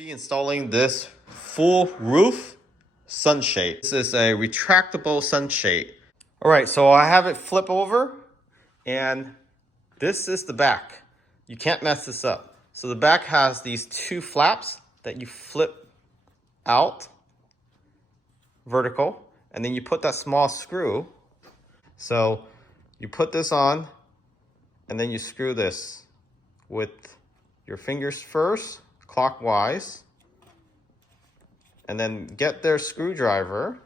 Be installing this full roof sunshade. This is a retractable sunshade. All right, so I have it flip over, and this is the back. You can't mess this up. So the back has these two flaps that you flip out vertical, and then you put that small screw. So you put this on, and then you screw this with your fingers first, clockwise, and then get their screwdriver.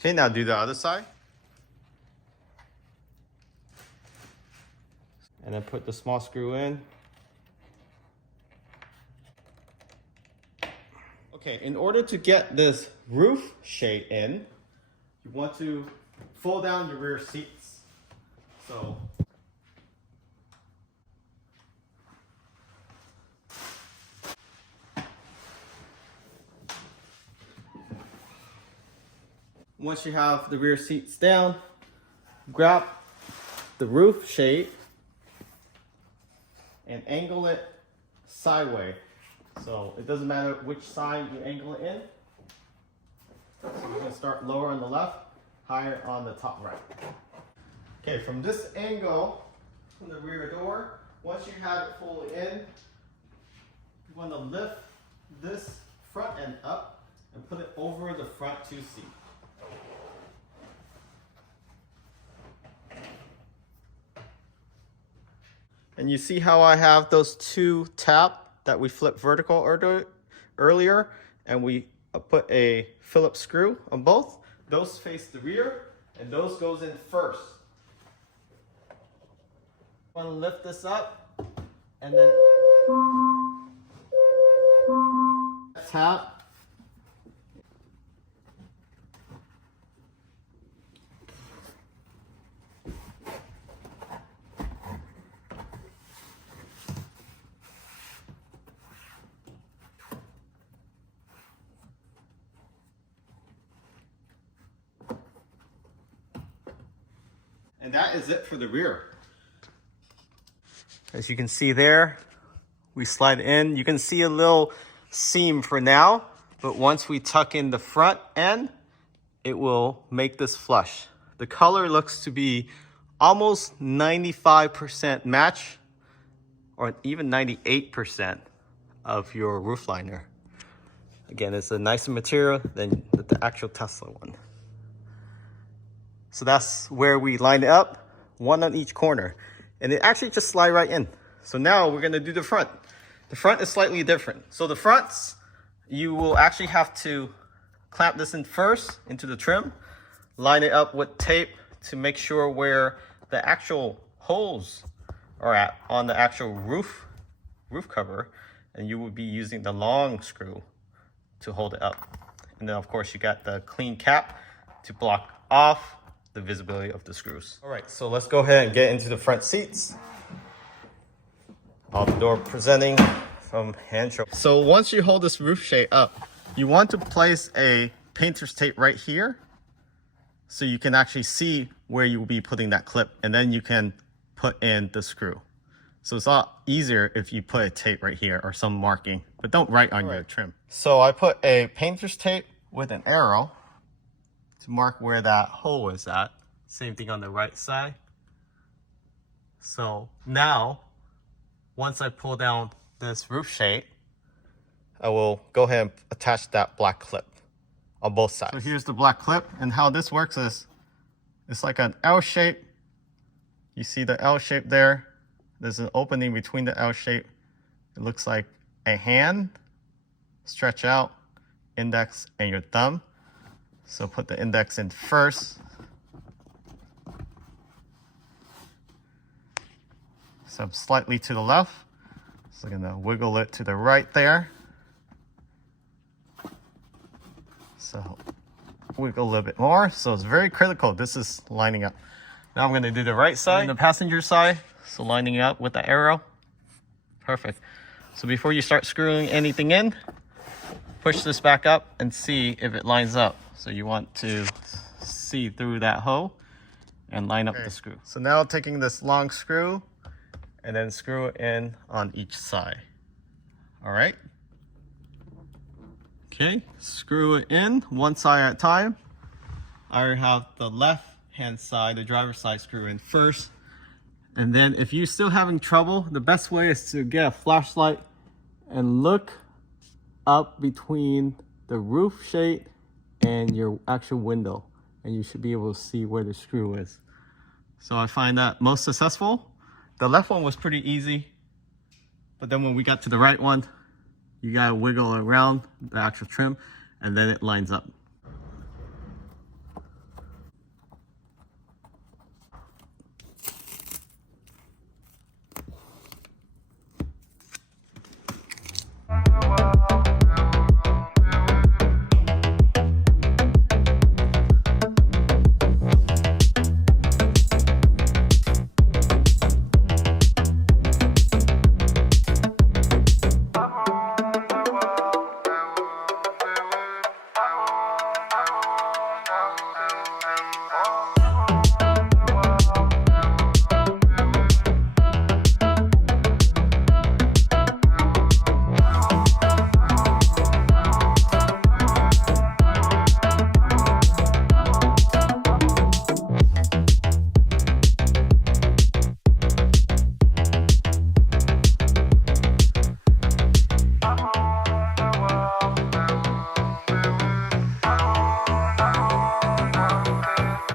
Okay, now do the other side. And then put the small screw in. Okay, in order to get this roof shade in, you want to fold down your rear seats. So once you have the rear seats down, grab the roof shade and angle it sideways. So it doesn't matter which side you angle it in. So we're going to start lower on the left, higher on the top right. Okay, from this angle, from the rear door, once you have it fully in, you want to lift this front end up and put it over the front two seats. And you see how I have those two tabs that we flipped vertical earlier, and we put a Phillips screw on both. Those face the rear, and those goes in first. I want to lift this up, and then tap. And that is it for the rear. As you can see there, we slide in. You can see a little seam for now, but once we tuck in the front end, it will make this flush. The color looks to be almost 95% match, or even 98% of your roof liner. Again, it's a nicer material than the actual Tesla one. So that's where we line it up, one on each corner. And it actually just slide right in. So now we're gonna do the front. The front is slightly different. So the fronts, you will actually have to clamp this in first into the trim, line it up with tape to make sure where the actual holes are at on the actual roof cover. And you will be using the long screw to hold it up. And then of course you got the clean cap to block off the visibility of the screws. All right, so let's go ahead and get into the front seats. All the door presenting from Hansshow. So once you hold this roof shade up, you want to place a painter's tape right here so you can actually see where you will be putting that clip, and then you can put in the screw. So it's a lot easier if you put a tape right here or some marking, but don't write on your trim. So I put a painter's tape with an arrow to mark where that hole is at. Same thing on the right side. So now, once I pull down this roof shade, I will go ahead and attach that black clip on both sides. So here's the black clip, and how this works is it's like an L shape. You see the L shape there. There's an opening between the L shape. It looks like a hand. Stretch out, index, and your thumb. So put the index in first. So slightly to the left. So I'm gonna wiggle it to the right there. So wiggle a little bit more. So it's very critical. This is lining up. Now I'm gonna do the right side, and the passenger side. So lining up with the arrow. Perfect. So before you start screwing anything in, push this back up and see if it lines up. So you want to see through that hole and line up the screw. So now taking this long screw and then screw it in on each side. All right. Okay, screw it in one side at a time. I have the left hand side, the driver's side, screw in first. And then if you're still having trouble, the best way is to get a flashlight and look up between the roof shade and your actual window, and you should be able to see where the screw is. So I find that most successful. The left one was pretty easy, but then when we got to the right one, you gotta wiggle around the actual trim and then it lines up.